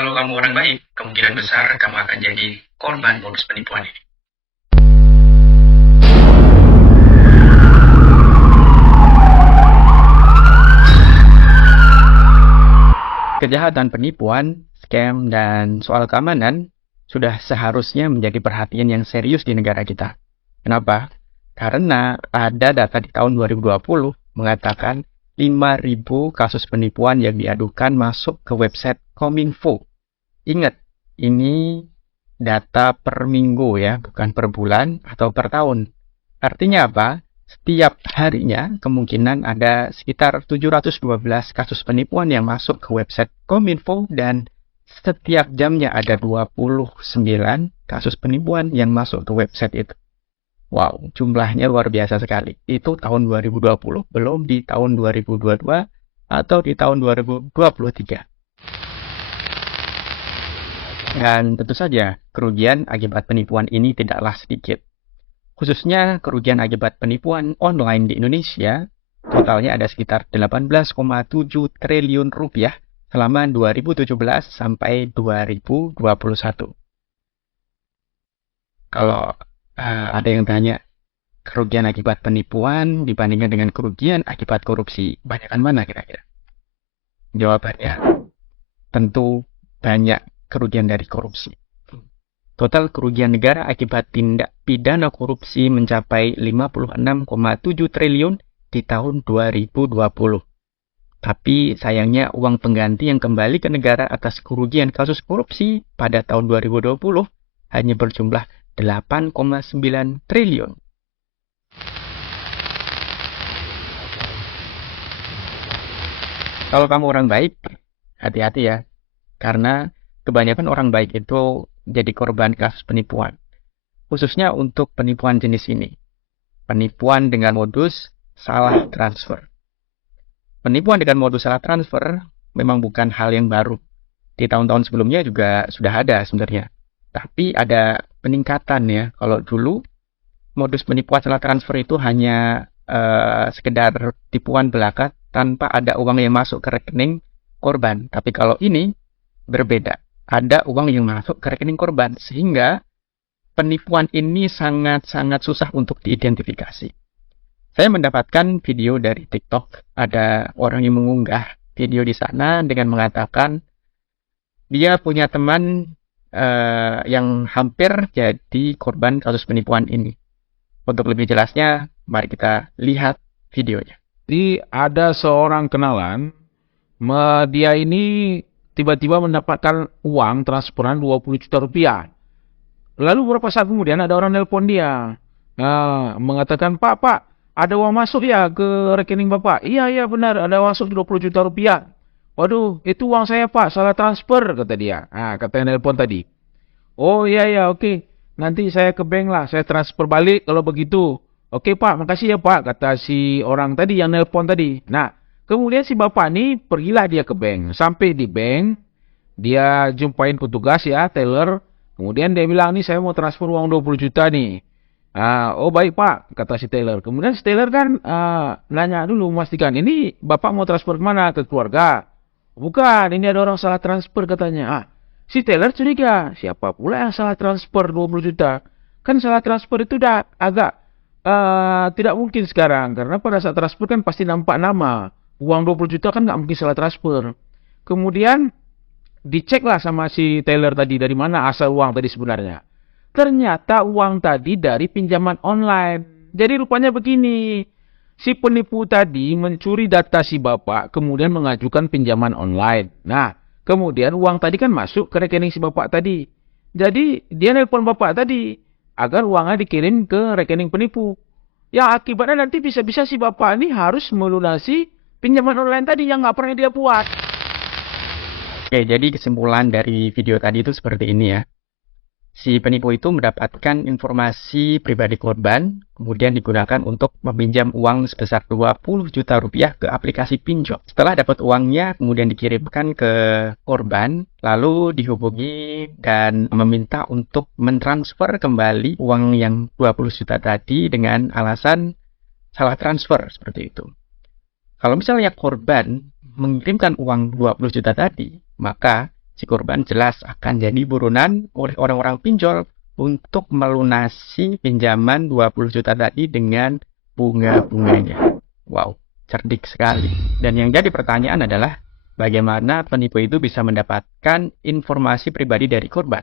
Kalau kamu orang baik, kemungkinan besar kamu akan jadi korban modus penipuan ini. Kejahatan penipuan, scam, dan soal keamanan sudah seharusnya menjadi perhatian yang serius di negara kita. Kenapa? Karena ada data di tahun 2020 mengatakan 5.000 kasus penipuan yang diadukan masuk ke website Kominfo. Ingat, ini data per minggu ya, bukan per bulan atau per tahun. Artinya apa? Setiap harinya kemungkinan ada sekitar 712 kasus penipuan yang masuk ke website Kominfo dan setiap jamnya ada 29 kasus penipuan yang masuk ke website itu. Wow, jumlahnya luar biasa sekali. Itu tahun 2020, belum di tahun 2022 atau di tahun 2023. Dan tentu saja, kerugian akibat penipuan ini tidaklah sedikit. Khususnya kerugian akibat penipuan online di Indonesia, totalnya ada sekitar 18,7 triliun rupiah selama 2017 sampai 2021. Kalau ada yang tanya, kerugian akibat penipuan dibandingkan dengan kerugian akibat korupsi, banyakkan mana kira-kira? Jawabannya, tentu banyak kerugian dari korupsi. Total kerugian negara akibat tindak pidana korupsi mencapai 56,7 triliun di tahun 2020. Tapi sayangnya uang pengganti yang kembali ke negara atas kerugian kasus korupsi pada tahun 2020 hanya berjumlah 8,9 triliun. Kalau kamu orang baik, hati-hati ya. Karena kebanyakan orang baik itu jadi korban kasus penipuan. Khususnya untuk penipuan jenis ini. Penipuan dengan modus salah transfer. Penipuan dengan modus salah transfer memang bukan hal yang baru. Di tahun-tahun sebelumnya juga sudah ada sebenarnya. Tapi ada peningkatan ya. Kalau dulu modus penipuan salah transfer itu hanya sekedar tipuan belaka tanpa ada uang yang masuk ke rekening korban. Tapi kalau ini berbeda. Ada uang yang masuk ke rekening korban, sehingga penipuan ini sangat-sangat susah untuk diidentifikasi. Saya mendapatkan video dari TikTok, ada orang yang mengunggah video di sana dengan mengatakan dia punya teman yang hampir jadi korban kasus penipuan ini. Untuk lebih jelasnya, mari kita lihat videonya. Jadi ada seorang kenalan, dia ini tiba-tiba mendapatkan uang transferan 20 juta rupiah. Lalu beberapa saat kemudian ada orang nelpon dia. Mengatakan, Pak, ada uang masuk ya ke rekening Bapak? Iya benar, ada uang masuk 20 juta rupiah. Waduh, itu uang saya Pak, salah transfer, kata dia. Kata yang nelpon tadi. Oh iya, oke. Nanti saya ke bank lah, saya transfer balik kalau begitu. Oke Pak, makasih ya Pak, kata si orang tadi yang nelpon tadi. Nah, kemudian si bapak ni pergilah dia ke bank. Sampai di bank, dia jumpain petugas ya, teller. Kemudian dia bilang, ni saya mau transfer uang 20 juta nih. Oh baik Pak, kata si teller. Kemudian si teller kan nanya dulu, memastikan, ini bapak mau transfer kemana? Ke keluarga? Bukan, ini ada orang salah transfer katanya. Si teller curiga, siapa pula yang salah transfer 20 juta? Kan salah transfer itu dah agak tidak mungkin sekarang. Karena pada saat transfer kan pasti nampak nama. Uang 20 juta kan nggak mungkin salah transfer. Kemudian diceklah sama si teller tadi dari mana asal uang tadi sebenarnya. Ternyata uang tadi dari pinjaman online. Jadi rupanya begini. Si penipu tadi mencuri data si bapak kemudian mengajukan pinjaman online. Nah, kemudian uang tadi kan masuk ke rekening si bapak tadi. Jadi dia nelpon bapak tadi agar uangnya dikirim ke rekening penipu. Yang akibatnya nanti bisa-bisa si bapak ini harus melunasi pinjaman online tadi yang nggak pernah dia buat. Oke, jadi kesimpulan dari video tadi itu seperti ini ya. Si penipu itu mendapatkan informasi pribadi korban, kemudian digunakan untuk meminjam uang sebesar 20 juta rupiah ke aplikasi pinjol. Setelah dapat uangnya, kemudian dikirimkan ke korban, lalu dihubungi dan meminta untuk mentransfer kembali uang yang 20 juta tadi dengan alasan salah transfer, seperti itu. Kalau misalnya korban mengirimkan uang 20 juta tadi, maka si korban jelas akan jadi buronan oleh orang-orang pinjol untuk melunasi pinjaman 20 juta tadi dengan bunga-bunganya. Wow, cerdik sekali. Dan yang jadi pertanyaan adalah, bagaimana penipu itu bisa mendapatkan informasi pribadi dari korban?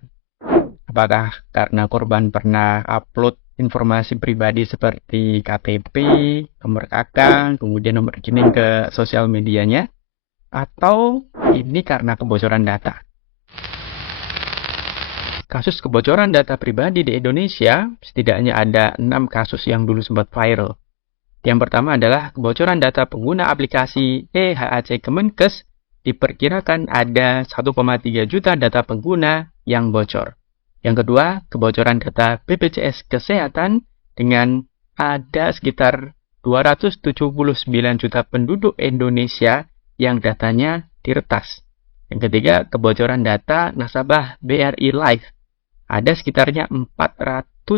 Apakah karena korban pernah upload informasi pribadi seperti KTP, nomor KK, kemudian nomor rekening ke sosial medianya? Atau ini karena kebocoran data? Kasus kebocoran data pribadi di Indonesia setidaknya ada 6 kasus yang dulu sempat viral. Yang pertama adalah kebocoran data pengguna aplikasi eHAC Kemenkes. Diperkirakan ada 1,3 juta data pengguna yang bocor. Yang kedua, kebocoran data BPJS Kesehatan dengan ada sekitar 279 juta penduduk Indonesia yang datanya diretas. Yang ketiga, kebocoran data nasabah BRI Life. Ada sekitarnya 463.000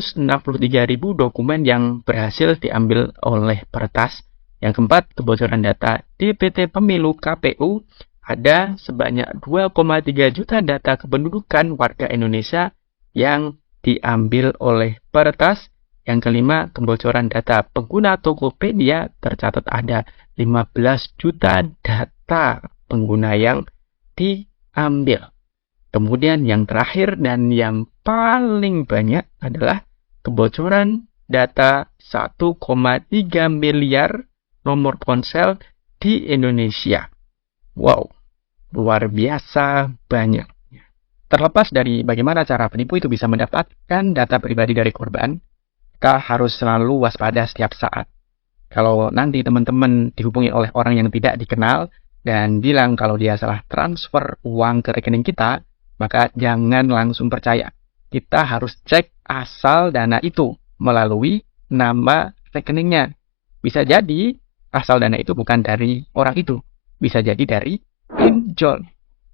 dokumen yang berhasil diambil oleh peretas. Yang keempat, kebocoran data DPT Pemilu KPU. Ada sebanyak 2,3 juta data kependudukan warga Indonesia yang diambil oleh peretas. Yang kelima, kebocoran data pengguna Tokopedia. Tercatat ada 15 juta data pengguna yang diambil. Kemudian yang terakhir dan yang paling banyak adalah kebocoran data 1,3 miliar nomor ponsel di Indonesia. Wow, luar biasa banyak. Terlepas dari bagaimana cara penipu itu bisa mendapatkan data pribadi dari korban, kita harus selalu waspada setiap saat. Kalau nanti teman-teman dihubungi oleh orang yang tidak dikenal dan bilang kalau dia salah transfer uang ke rekening kita, maka jangan langsung percaya. Kita harus cek asal dana itu melalui nama rekeningnya. Bisa jadi asal dana itu bukan dari orang itu. Bisa jadi dari pinjol.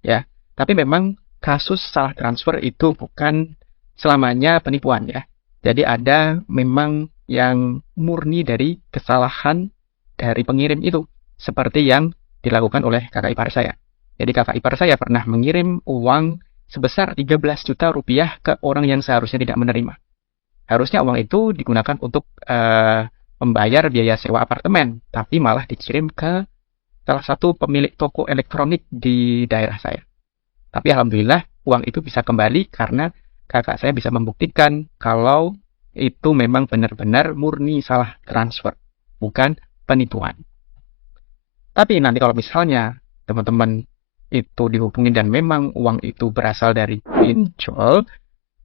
Ya. Tapi memang kasus salah transfer itu bukan selamanya penipuan ya. Jadi ada memang yang murni dari kesalahan dari pengirim itu. Seperti yang dilakukan oleh kakak ipar saya. Jadi kakak ipar saya pernah mengirim uang sebesar 13 juta rupiah ke orang yang seharusnya tidak menerima. Harusnya uang itu digunakan untuk membayar biaya sewa apartemen, tapi malah dikirim ke salah satu pemilik toko elektronik di daerah saya. Tapi alhamdulillah uang itu bisa kembali karena kakak saya bisa membuktikan kalau itu memang benar-benar murni salah transfer, bukan penipuan. Tapi nanti kalau misalnya teman-teman itu dihubungi dan memang uang itu berasal dari pinjol,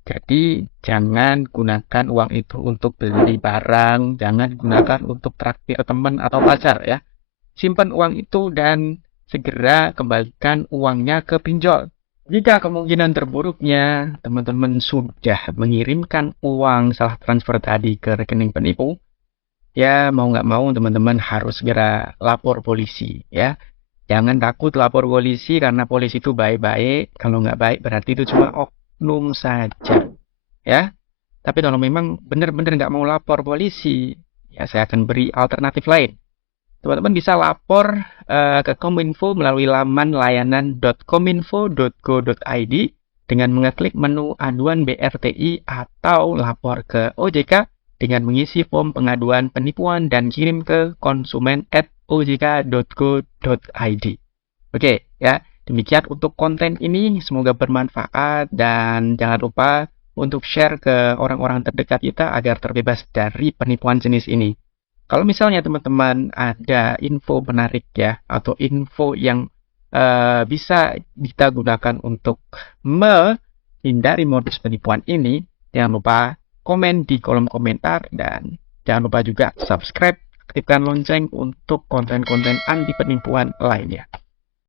jadi jangan gunakan uang itu untuk beli barang, jangan gunakan untuk traktir teman atau pacar ya. Simpan uang itu dan segera kembalikan uangnya ke pinjol. Jika kemungkinan terburuknya teman-teman sudah mengirimkan uang salah transfer tadi ke rekening penipu, ya mau nggak mau teman-teman harus segera lapor polisi ya. Jangan takut lapor polisi karena polisi itu baik-baik. Kalau nggak baik berarti itu cuma oknum saja. Ya. Tapi kalau memang benar-benar nggak mau lapor polisi, ya saya akan beri alternatif lain. Teman-teman bisa lapor ke Kominfo melalui laman layanan.kominfo.go.id dengan mengeklik menu aduan BRTI atau lapor ke OJK dengan mengisi form pengaduan penipuan dan kirim ke konsumen@ojk.go.id. Oke, ya. Demikian untuk konten ini, semoga bermanfaat dan jangan lupa untuk share ke orang-orang terdekat kita agar terbebas dari penipuan jenis ini. Kalau misalnya teman-teman ada info menarik ya atau info yang bisa kita gunakan untuk menghindari modus penipuan ini, jangan lupa komen di kolom komentar dan jangan lupa juga subscribe, aktifkan lonceng untuk konten-konten anti penipuan lainnya.